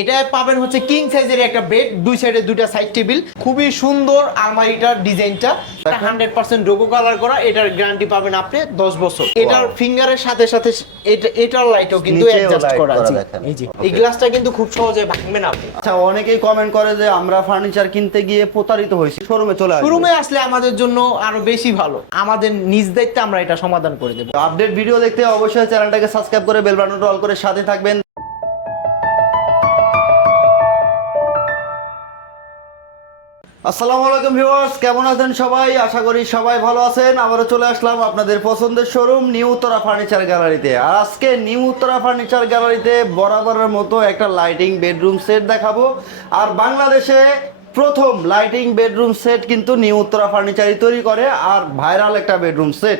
এটা পাবেন হচ্ছে কিং সাইজের একটা বেড দুই সাইডে দুইটা সাইড টেবিল খুবই সুন্দর আলমারিটার ডিজাইনটা। হান্ড্রেড পার্সেন্ট ডোকো কালার করা এটার গ্যারান্টি পাবেন আপনি দশ বছর। এটার ফিঙ্গারের সাথে সাথে এটা এটার লাইটও কিন্তু অ্যাডজাস্ট করা দেখেন। এই গ্লাসটা কিন্তু খুব সহজে ভাঙবে না আপনি। আচ্ছা অনেকেই কমেন্ট করে যে আমরা ফার্নিচার কিনতে গিয়ে প্রতারিত হয়েছি। শোরুমে চলে শোরুমে আসলে আমাদের জন্য আরও বেশি ভালো। আমাদের নিজ দায়িত্বে আমরা এটা সমাধান করে দেবো। আপডেট ভিডিও দেখতে অবশ্যই চ্যানেলটাকে সাবস্ক্রাইব করে বেল বাটনটা অল করে সাথে থাকবেন। আসসালামু আলাইকুম ভিউয়ার্স, কেমন আছেন সবাই? আশা করি সবাই ভালো আছেন। আবারও চলে আসলাম আপনাদের পছন্দের শোরুম নিউ উত্তরা ফার্নিচার গ্যালারিতে আর আজকে নিউ উত্তরা ফার্নিচার গ্যালারিতে বরাবরের মতো একটা লাইটিং বেডরুম সেট দেখাবো। আর বাংলাদেশে প্রথম লাইটিং বেডরুম সেট কিন্তু নিউ উত্তরা ফার্নিচারই তৈরি করে আর ভাইরাল একটা বেডরুম সেট।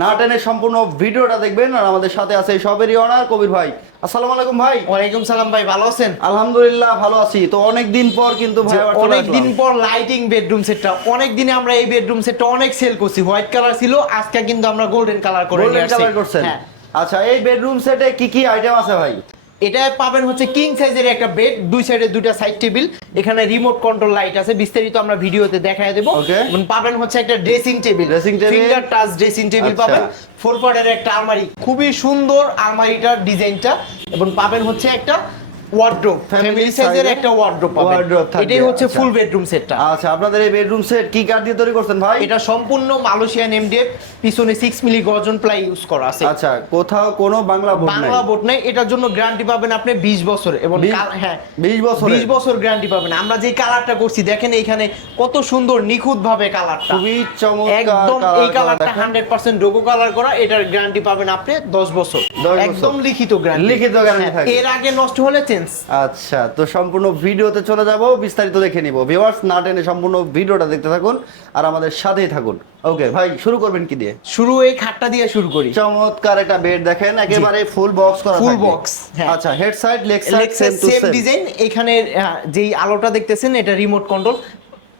না টেনে সম্পূর্ণ ভিডিওটা দেখবেন আর আমাদের সাথে আছে সবেরই অনার কবির ভাই। আসসালামু আলাইকুম ভাই। ওয়ালাইকুম সালাম ভাই ভালো আছেন? আলহামদুলিল্লাহ ভালো আছি। তো অনেক দিন পর কিন্তু ভাই অনেক দিন পর লাইটিং বেডরুম সেটটা অনেক দিনে আমরা এই বেডরুম সেটটা অনেক সেল করছি। হোয়াইট কালার ছিল আজকে কিন্তু আমরা গোল্ডেন কালার করে নিয়ে আসছি। হ্যাঁ। আচ্ছা এই বেডরুম সেটে কি কি আইটেম আছে ভাই? এটা পাবেন হচ্ছে কিং সাইজের একটা বেড দুই সাইডে দুইটা সাইড টেবিল এখানে রিমোট কন্ট্রোল লাইট আছে বিস্তারিত আমরা ভিডিওতে দেখায় দেবো. পাবেন হচ্ছে একটা dressing table dressing table finger touch dressing table. পাবেন ফোর পার্টের একটা আলমারি খুবই সুন্দর আলমারিটার ডিজাইনটা এবং পাবেন হচ্ছে একটা ওয়ার্ড্রোব ফ্যামিলি সাইজের একটা ওয়ার্ড্রোব পাবেন। থাকবে, এটাই হচ্ছে। ফুল বেডরুম সেটটা আচ্ছা আপনাদের এই বেডরুম সেট কি কাঠ দিয়ে তৈরি করছেন ভাই? এটা সম্পূর্ণ মালয়েশিয়ান এমডিএফ পিছনে সিক্স মিলি গর্জন প্লাই ইউজ করা আছে। আচ্ছা কোথাও কোনো বাংলা বোর্ড নাই। বাংলা বোর্ড নাই এটার জন্য গ্যারান্টি পাবেন আপনি 20 বছর এবং হ্যাঁ 20 বছরের? 20 বছর গ্যারান্টি পাবেন। আমরা যে কালারটা করছি দেখেন এখানে কত সুন্দর নিখুঁত ভাবে কালারটা খুবই চমৎকার একদম এই কালারটা 100% ডোগো কালার করা এটার গ্যারান্টি পাবেন আপনি 10 বছর। একদম লিখিত গ্যারান্টি লিখিত থাকবে। এর আগে নষ্ট হলে চেঞ্জ আচ্ছা তো সম্পূর্ণ ভিডিওতে চলে যাব বিস্তারিত দেখে নিব। ভিউয়ার্স না টেনে সম্পূর্ণ ভিডিওটা দেখতে থাকুন আর আমাদের সাথেই থাকুন। ওকে ভাই শুরু করবেন কি দিয়ে? শুরু এই খাটটা দিয়ে শুরু করি। চমৎকার একটা বেড দেখেন একেবারে ফুল বক্স করা ফুল বক্স হ্যাঁ। আচ্ছা head side leg side same design এখানে যেই আলোটা দেখতেছেন এটা রিমোট কন্ট্রোল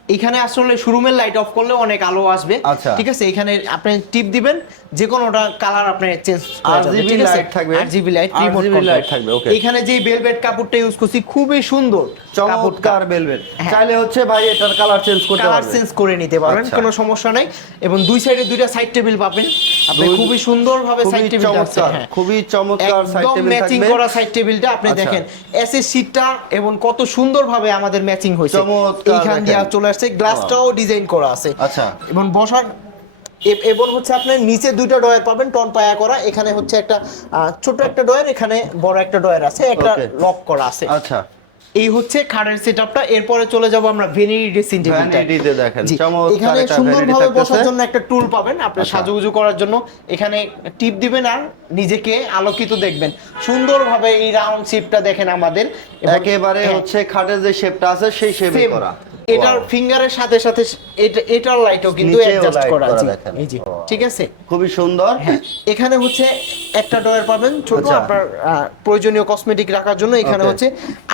এখানে আসলে শোরুমের লাইট অফ করলে অনেক আলো আসবে। আচ্ছা। ঠিক আছে? এখানে আপনি টিপ দিবেন যে কোনোটা কালার আপনি চেঞ্জ RGB light থাকবে। আরজিবি লাইট রিমোট light থাকবে, okay. এখানে যে বেলভেট কাপড়টা ইউজ করছি খুবই সুন্দর চমৎকার বেলভেট হ্যাঁ। চাইলে হচ্ছে ভাই এটার কালার চেঞ্জ করতে কালার চেঞ্জ করে নিতে পারবেন আচ্ছা। কোনো সমস্যা নাই। এবং দুই সাইডে দুইটা সাইড টেবিল পাবেন। আপনি খুবই সুন্দরভাবে সাইড টেবিল আছে হ্যাঁ। খুবই চমৎকার সাইড একদম টেবিল ম্যাচিং করা সাইড টেবিলটা আপনি আচ্ছা। দেখেন। এসএস শীটটা এবং কত সুন্দরভাবে আমাদের ম্যাচিং হয়েছে। চমৎকার এইখান দিয়ে চলে আসছে গ্লাসটাও ডিজাইন করা আছে। আচ্ছা। এবং বসার এবং হচ্ছে আপনার নিচে দুইটা ডয়ার পাবেন টন পায়া করা। এখানে হচ্ছে একটা ছোট একটা ডয়ার এখানে বড় একটা ডয়ার আছে একটা লক করা আছে। আচ্ছা। এই হচ্ছে খাটের সেটআপটা এরপরে চলে যাব আমরা ভেনিটি ড্রেসিং টেবিলটা Vanity-তে দেখেন, এখানে সুন্দরভাবে বসার জন্য একটা টুল পাবেন আপনি আচ্ছা। সাজুগুজু করার জন্য। এখানে টিপ দিবেন আর নিজেকে আলোকিত দেখবেন। সুন্দরভাবে এই রাউন্ড শেপটা দেখেন আমাদের। একেবারে হ্যাঁ, হচ্ছে খাটের যে শেপটা আছে সেই শেপে। করা। এটার ফিঙ্গারের সাথে সাথে এটার লাইটও কিন্তু অ্যাডজাস্ট করা দেখেন। এই Wow. ঠিক আছে খুবই সুন্দর হ্যাঁ এখানে হচ্ছে একটা ডয়ার পাবেন ছোট আচ্ছা। আপনার প্রয়োজনীয় কসমেটিক রাখার জন্য এখানে হচ্ছে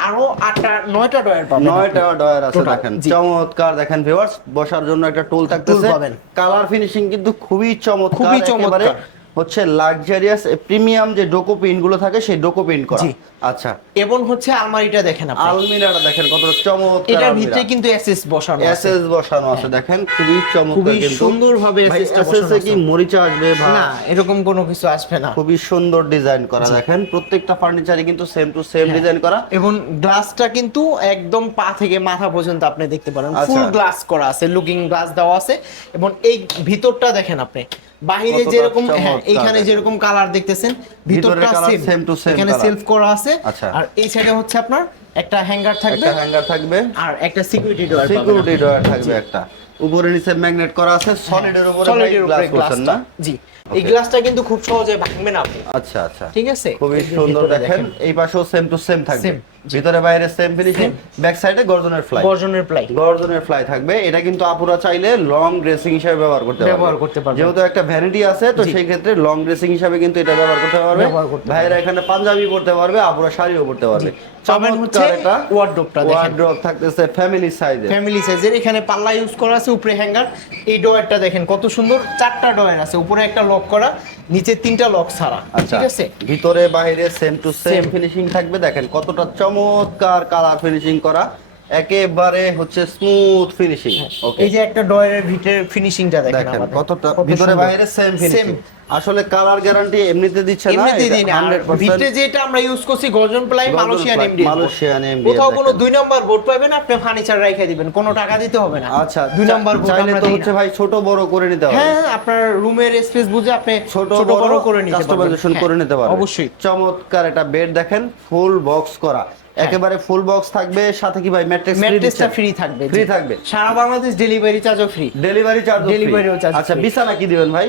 আরও আটটা নয়টা ডয়ার পাবেন নয়টা ডয়ার আছে দেখেন চমৎকার দেখেন ভিউয়ার্স বসার জন্য একটা টুল থাকতেছে পাবেন। কালার ফিনিশিং কিন্তু খুবই চমৎকার খুবই চমৎকার। হচ্ছে লাক্সারিয়াস প্রিমিয়াম যে ডোকো গুলো থাকে সেই ডোকো প্রিন্ট করা। আচ্ছা। এবং হচ্ছে আলমারিটা দেখেন আপনি। আলমিরাটা দেখেন কত চমৎকার এটার ভিতরে কিন্তু এসএস বসানো আছে। এসএস বসানো আছে দেখেন খুবই চমৎকার খুবই কিন্তু। সুন্দরভাবে ভাই SS টা এসএস বসানো কি মরিচা আসবে না এরকম কোনো কিছু আসবে না। খুবই সুন্দর ডিজাইন করা দেখেন প্রত্যেকটা ফার্নিচারে কিন্তু সেম টু সেম ডিজাইন করা। এবং গ্লাসটা কিন্তু একদম পা থেকে মাথা পর্যন্ত আপনি দেখতে পারেন। আচ্ছা। ফুল গ্লাস করা আছে লুকিং গ্লাস দেওয়া আছে। এবং এই ভিতরটা দেখেন আপনি বাহিরে যেরকম হ্যাঁ এইখানে যেরকম কালার দেখতেছেন ভিতরটা সেম to same এখানে সেলফ করা আছে। আচ্ছা। আর এই সাইডে হচ্ছে আপনার একটা হ্যাঙ্গার থাকবে। একটা হ্যাঙ্গার থাকবে। আর একটা সিকিউরিটি ডোর সিকিউরিটি ডয়ার থাকবে একটা। উপরে নিচে ম্যাগনেট করা আছে। সলিডের উপরে সলিডের উপরে গ্লাসটা না? জি। এই গ্লাসটা কিন্তু খুব সহজে ভাঙবে না আপনি। আচ্ছা আচ্ছা। ঠিক আছে? খুবই সুন্দর দেখেন। এই পাশেও সেম টু সেম থাকবে। ভিতরে বাইরে সেম ফিনিশিং ব্যাক সাইডে গর্জনের ফ্লাই গর্জনের ফ্লাই গর্জনের ফ্লাই থাকবে। এটা কিন্তু আপুরা চাইলে লং ড্রেসিং হিসেবে ব্যবহার করতে পারবে। ব্যবহার করতে পারবে। যেহেতু একটা ভ্যানিটি আছে তো সেই ক্ষেত্রে লং ড্রেসিং হিসেবে কিন্তু এটা ব্যবহার করতে পারবে। করতে এখানে পাঞ্জাবি পরতে পারবে আপুরা শাড়িও পরতে পারবে। পাবেন হচ্ছে ওয়ার্ডরোবটা দেখেন। ওয়ার্ড্রপ থাকতেছে ফ্যামিলি সাইজে ফ্যামিলি সাইজের এখানে পাল্লা ইউজ করা আছে উপরে হ্যাঙ্গার এই ডয়ারটা দেখেন কত সুন্দর। চারটা ডয়ার আছে। উপরে একটা লক করা। নিচে তিনটা লক ছাড়া আচ্ছা ঠিক আছে? ভিতরে বাইরে সেম টু সেম ফিনিশিং থাকবে। দেখেন কতটা চমৎকার কালার ফিনিশিং করা। একেবারে হচ্ছে স্মুথ ফিনিশিং ওকে এই যে একটা ডয়ারের ভিতরে ফিনিশিংটা দেখেন দেখেন কতটা ভিতরে বাইরে সেম ফিনিশিং আসলে কালার গ্যারান্টি এমনিতে দিচ্ছে না এমনিতেই দিই না। 100% ভিতরে যেটা আমরা ইউজ করছি গর্জন ply Malaysian MD Malaysian MDF কোথাও কোনো দুই নাম্বার বোর্ড পাবেন আপনি ফার্নিচার রাইখা দিবেন। কোনো টাকা দিতে হবে না। আচ্ছা দুই নাম্বার বোর্ড চাইলে তো হচ্ছে ভাই ছোট বড় করে নিতে হবে। হ্যাঁ আপনার রুমের স্পেস বুঝে আপনি ছোট বড় করে নিতে পারবেন। কাস্টমাইজেশন হ্যাঁ, করে নিতে পারবেন। অবশ্যই। চমৎকার একটা বেড দেখেন ফুল বক্স করা। একেবারে ফুল বক্স থাকবে সাথে কি ভাই? ম্যাট্রেস ম্যাট্রেসটা ফ্রি থাকবে ফ্রি থাকবে। সারা বাংলাদেশ ডেলিভারি চার্জও ফ্রি ডেলিভারি চার্জ ও charge আচ্ছা। বিছানা কি দিবেন ভাই?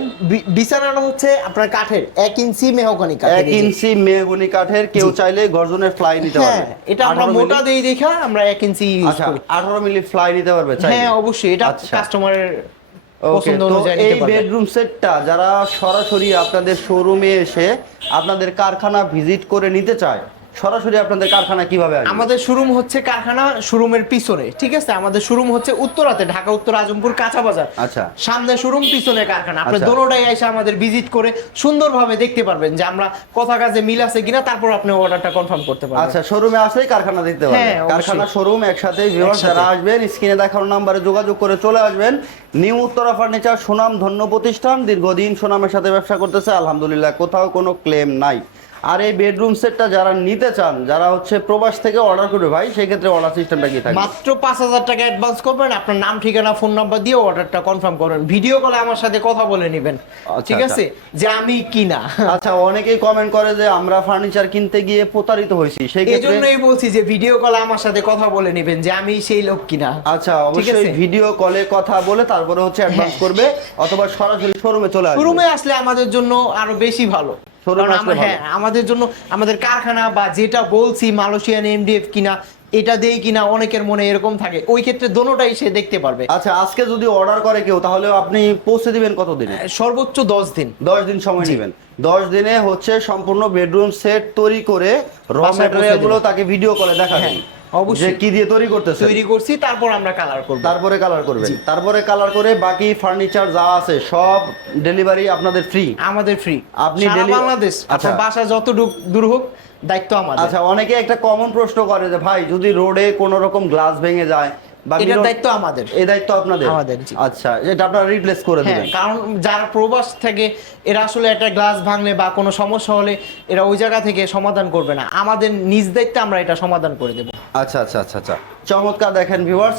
বিছানাটা হচ্ছে আপনার কাঠের এক ইঞ্চি মেহগনি কাঠের এক ইঞ্চি মেহগুনি কাঠের কেউ চাইলে গর্জনের ফ্লাই নিতে হ্যাঁ পারবে। এটা আমরা মোটা দেই দেখা আমরা এক ইঞ্চি ইউজ আচ্ছা করি। 18 মিলি ফ্লাই নিতে পারবে চাইলে। হ্যাঁ অবশ্যই এটা আচ্ছা। কাস্টমারের পছন্দ অনুযায়ী এই বেডরুম সেটটা যারা সরাসরি আপনাদের শোরুমে এসে আপনাদের কারখানা ভিজিট করে নিতে চায় সরাসরি আপনাদের কারখানা কীভাবে আমাদের শোরুম হচ্ছে কারখানা শোরুমের পিছনে ঠিক আছে? আমাদের শোরুম হচ্ছে উত্তরাতে ঢাকা উত্তর আজমপুর কাঁচা বাজার। আচ্ছা। সামনে শোরুম পিছনে কারখানা। আপনি আচ্ছা। দোনোটাই এসে আমাদের ভিজিট করে সুন্দরভাবে দেখতে পারবেন যে আমরা কথা কাজে মিল আছে কিনা তারপর আপনি অর্ডারটা কনফার্ম করতে পারবেন। আচ্ছা শোরুমে আসলেই কারখানা দেখতে পারবেন। হ্যাঁ, কারখানা শোরুম একসাথে। যারা আসবেন স্ক্রিনে দেখানো নাম্বারে যোগাযোগ করে চলে আসবেন। নিউ উত্তরা ফার্নিচার সুনাম ধন্য প্রতিষ্ঠান দীর্ঘদিন সুনামের সাথে ব্যবসা করতেছে আলহামদুলিল্লাহ কোথাও কোনো ক্লেম নাই। আর এই বেডরুম সেটটা যারা নিতে চান যারা হচ্ছে প্রবাস থেকে অর্ডার করবে ভাই সেই ক্ষেত্রে অর্ডার সিস্টেমটা কি থাকবে মাত্র পাঁচ হাজার টাকা অ্যাডভান্স করবেন আপনার নাম ঠিকানা ফোন নাম্বার দিয়ে অর্ডারটা কনফার্ম করবেন। ভিডিও কলে আমার সাথে কথা বলে নেবেন। ঠিক আচ্ছা। আছে? যে আমি কিনা। আচ্ছা অনেকেই কমেন্ট করে যে আমরা ফার্নিচার কিনতে গিয়ে প্রতারিত হয়েছি সেই ক্ষেত্রে জন্যই বলছি যে ভিডিও কলে আমার সাথে কথা বলে নেবেন যে আমি সেই লোক কিনা। আচ্ছা অবশ্যই ভিডিও কলে কথা বলে তারপরে হচ্ছে অ্যাডভান্স। করবে অথবা সরাসরি শোরুমে চলে আসবে। শোরুমে আসলে আমাদের জন্য আরও বেশি ভালো। হ্যাঁ আমাদের জন্য আমাদের কারখানা বা যেটা বলছি মালয়েশিয়ান এমডিএফ কিনা এটা দেই কিনা অনেকের মনে এরকম থাকে। ওই ক্ষেত্রে দোনোটাই সে দেখতে পারবে। আচ্ছা আজকে যদি অর্ডার করে কেউ তাহলে আপনি পৌঁছে দিবেন কত দিনে? সর্বোচ্চ দশ দিন। দশ দিন সময় নেবেন। দশ দিনে হচ্ছে সম্পূর্ণ বেডরুম সেট তৈরি করে র বাসায় ম্যাটেরিয়ালগুলো তাকে ভিডিও করে দেখাবেন অবশ্যই। কি দিয়ে তৈরি করতেছে? তৈরি করছি তারপর আমরা কালার করব। তারপরে কালার করবেন। তারপরে কালার করে বাকি ফার্নিচার যা আছে সব ডেলিভারি আপনাদের ফ্রি আমাদের ফ্রি আপনি বাংলাদেশ আচ্ছা। আপনার বাসা যত দূর- হোক দায়িত্ব আমাদের। আচ্ছা অনেকে একটা কমন প্রশ্ন করে যে ভাই যদি রোডে কোনো রকম গ্লাস ভেঙে যায় এটার দায়িত্ব আমাদের। এই দায়িত্ব আপনাদের? আমাদের, আচ্ছা এটা আপনারা রিপ্লেস করে হ্যাঁ দিবেন। কারণ যারা প্রবাস থেকে এরা আসলে একটা গ্লাস ভাঙলে বা কোনো সমস্যা হলে এরা ওই জায়গা থেকে সমাধান করবে না। আমাদের নিজ দায়িত্বে আমরা এটা সমাধান করে দেবো। আচ্ছা আচ্ছা আচ্ছা আচ্ছা। চমৎকার দেখেন ভিউয়ার্স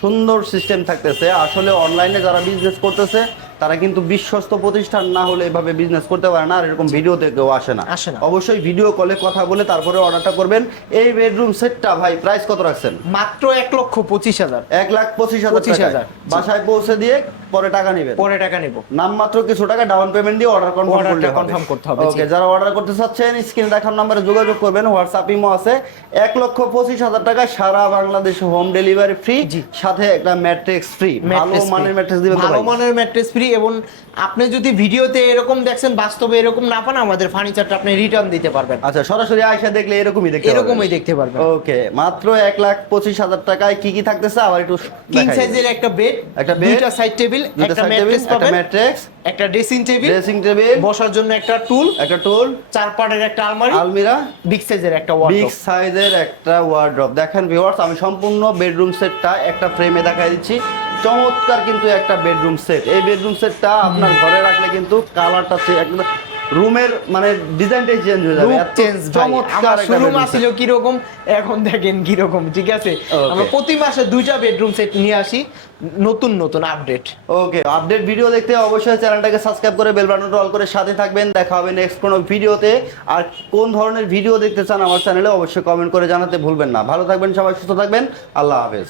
সুন্দর সিস্টেম থাকতেছে। আসলে অনলাইনে যারা বিজনেস করতেছে তারা কিন্তু বিশ্বস্ত প্রতিষ্ঠান না হলে এভাবে বিজনেস করতে পারে না আর এরকম ভিডিওতে কেউ আসে না। আসে না। অবশ্যই ভিডিও কলে কথা বলে তারপরে অর্ডারটা করবেন। এই বেডরুম সেটটা ভাই প্রাইস কত রাখছেন? মাত্র এক লক্ষ পঁচিশ হাজার। এক লাখ পঁচিশ হাজার পঁচিশ হাজার। বাসায় পৌঁছে দিয়ে পরে টাকা নেবেন। পরে টাকা নেব। নামমাত্র কিছু টাকা ডাউন পেমেন্ট দিয়ে অর্ডার কনফার্ম করলে confirm করতে হবে, ওকে যারা অর্ডার করতে চাচ্ছেন স্ক্রিনে দেখার নম্বরে যোগাযোগ করবেন হোয়াটসঅ্যাপ ইমো আছে। এক লক্ষ পঁচিশ হাজার টাকা সারা বাংলাদেশে হোম ডেলিভারি ফ্রি সাথে একটা ম্যাট্রিক্স ফ্রি ভালো। মানের ম্যাট্রিক্স দিবেন ভালো মানের ম্যাট্রেস ফ্রি এবং আপনি যদি ভিডিওতে এরকম দেখছেন বাস্তবে এরকম না পান আমাদের ফার্নিচারটা আপনি রিটার্ন দিতে পারবেন। আচ্ছা সরাসরি আয়সা দেখলে এরকমই দেখতে এরকমই দেখতে পারবেন। ওকে মাত্র এক লাখ পঁচিশ হাজার টাকায় কি কি থাকতেছে? আবার একটু কিং সাইজের একটা বেড একটা bed, দুইটা সাইড টেবিল একটা সাইড টেবিল ম্যাট্রেস একটা পাবেন ম্যাট্রিক্স একটা ড্রেসিং টেবিল ড্রেসিং টেবিল বসার জন্য একটা টুল একটা টুল চার পাটের একটা আলমারি আলমিরা বিগ সাইজের একটা বিগ সাইজের একটা ওয়ার্ড্রপ দেখেন ভিউয়ার্স আমি সম্পূর্ণ বেডরুম সেটটা একটা ফ্রেমে দেখাই দিচ্ছি। চমৎকার কিন্তু একটা বেডরুম সেট এই বেডরুম সেটটা আপনার ঘরে রাখলে কিন্তু কালারটা একদম রুমের মানে ডিজাইনটাই চেঞ্জ হয়ে যাবে। চেঞ্জ চমৎকার শোরুম bedroom কি রকম এখন দেখেন কি রকম ঠিক আছে? আমরা প্রতি মাসে দুইটা বেডরুম সেট নিয়ে আসি। নতুন নতুন আপডেট ওকে আপডেট ভিডিও দেখতে অবশ্যই চ্যানেলটাকে সাবস্ক্রাইব করে বেল বাটনটা অল করে সাথে থাকবেন। দেখা হবে নেক্সট কোনো ভিডিওতে আর কোন ধরনের ভিডিও দেখতে চান আমার চ্যানেলে অবশ্যই কমেন্ট করে জানাতে ভুলবেন না। ভালো থাকবেন সবাই সুস্থ থাকবেন। আল্লাহ হাফেজ।